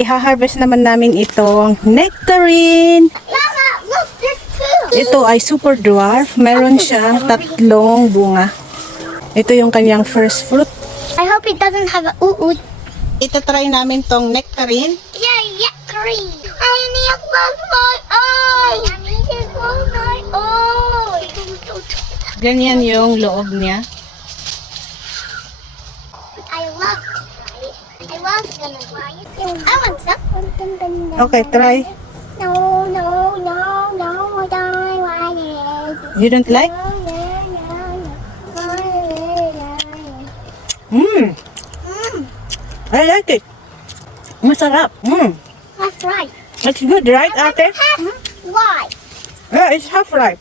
Iha-harvest naman namin itong nectarine. Mama, look, there's two. Ito ay super dwarf. Meron siyang 3 bunga. Ito yung kanyang first fruit. I hope it doesn't have a ooh. Ito try namin tong nectarine. Yeah, green. I need to close my eyes. I need to close my eyes. Ganyan yung loob niya. I love gonna try it. I want some. Okay, try. No, I don't want it. You don't like? Mmm, I like it. Masarap. That's right. It's good, right, ate? Half white. Yeah, it's half ripe.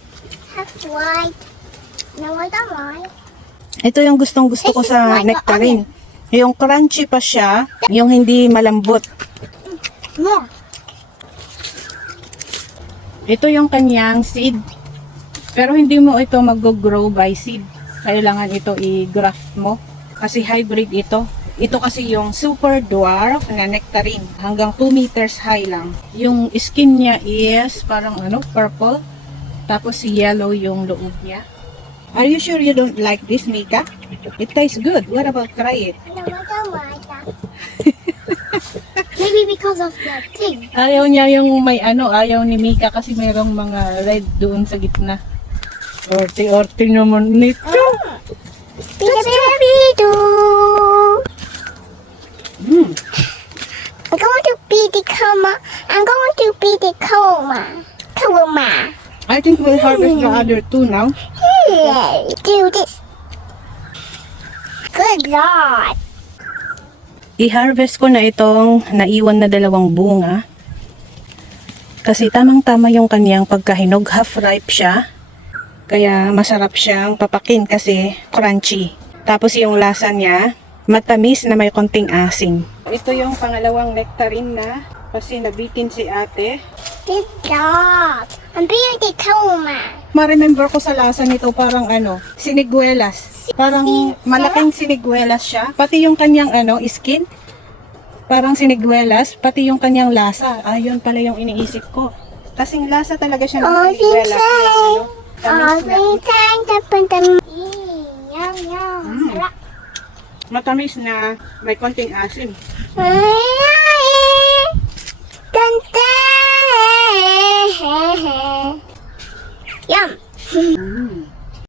Half white. No, I don't like. Ito yung gustong-gusto ko sa nectarine. Yung crunchy pa siya, yung hindi malambot. More. Ito yung kanyang seed. Pero hindi mo ito mag-grow by seed. Kailangan ito i-graft mo. Kasi hybrid ito. Ito kasi yung super dwarf na nectarine. Hanggang 2 meters high lang. Yung skin niya is parang purple. Tapos yellow yung loob niya. Are you sure you don't like this, Mika? It tastes good. What about try it? No, I don't like that. Maybe because of the thing. Ayaw niya yung may ayaw ni Mika kasi mayroong mga red doon sa gitna. Orte naman nito. I'm going to be the coma. I'm going to be the coma. Coma. I think we'll harvest the other 2 now. Hey, do this. Good Lord. I-harvest ko na itong naiwan na 2 bunga. Kasi tamang-tama yung kanyang pagkahinog. Half ripe siya. Kaya masarap siyang papakin kasi crunchy. Tapos yung lasa niya, matamis na may konting asin. Ito yung pangalawang nectarine na kasi nabitin si ate. Good job. I'm being the coma. Ma-remember ko sa lasa nito parang siniguelas. Parang malaking siniguelas siya. Pati yung kanyang skin. Parang siniguelas. Pati yung kanyang lasa. Ayun pala yung iniisip ko. Kasing lasa talaga siya ng siniguelas. Yum. Matamis na may konting asin.